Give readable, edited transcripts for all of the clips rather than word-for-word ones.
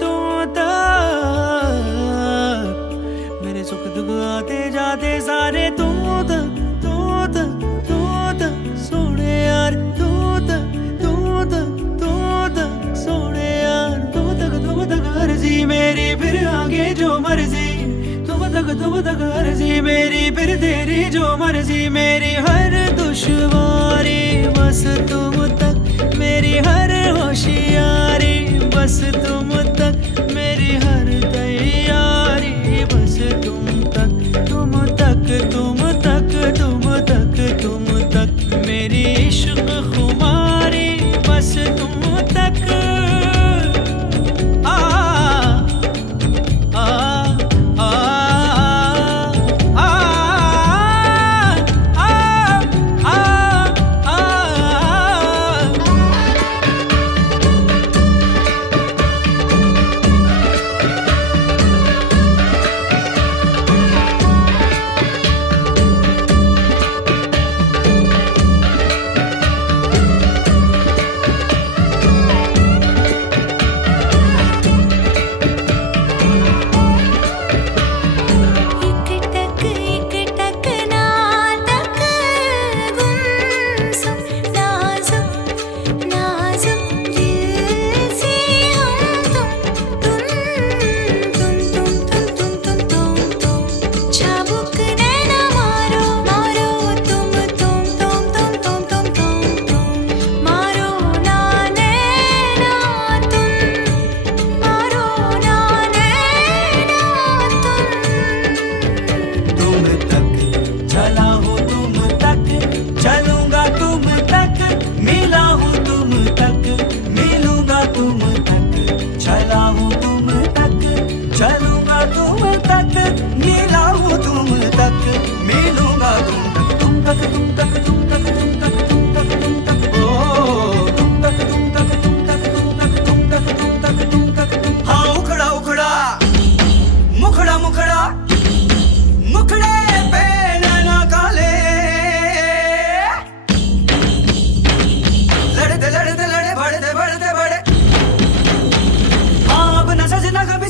तुम तक, मेरे सुख दुख आते जाते सारे तुम तक, तुम तक, तुम तक सोने यार, तुम तक, तुम तक, तुम तक सोने यार, तुम तक अर्जी मेरी फिर आगे जो मर्जी, तुम तक अर्जी मेरी फिर तेरी जो मर्जी, मेरी हर दुश्वारी बस तुम तक, मेरी हर होशियारी बस तुम तक, मेरी हर तैयारी बस तुम तक, तुम तक, तुम तक, तुम तक, तुम तक, मेरी इश्क खुमारी बस तुम तक।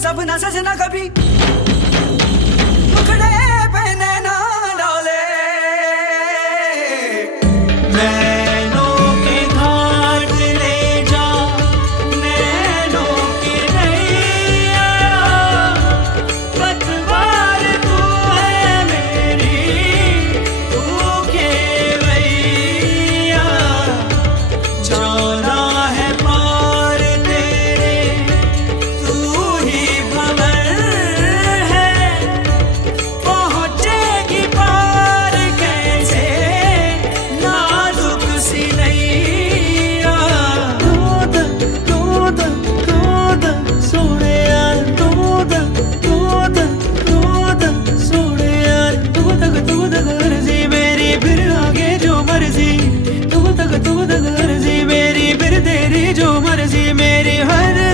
अब ना सजना कभी मुखड़े पे नैना डाले, नैनों के घाट ले जा, नैनों की नैया, पतवार तू है मेरी, तू केवैया, जाना है पार तेरे, तू ही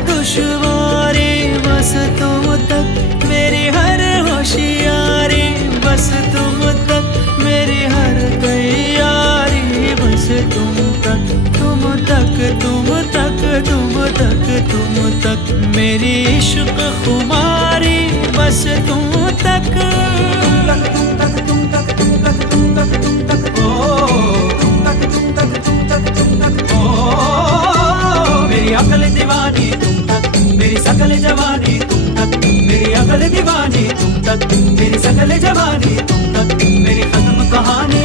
दुश्वारी बस तुम तक, मेरी हर होशियारी बस तुम तक, मेरी हर तैयारी बस तुम तक, तुम तक, तुम तक, तुम तक, तुम तक, मेरी इश्क खुमारी बस तुम तक, तुम तक, तुम तक, तुम तक, तुम तक, तुम तक, तुम तक, ओ तुम तक, तुम तक, तुम तक, तुम तक, ओ मेरी अकल दीवानी तुम तक, मेरी सकल जवानी तुम तक, मेरी अकल दीवानी तुम तक, मेरी सकल जवानी तुम तक, मेरी खत्म कहानी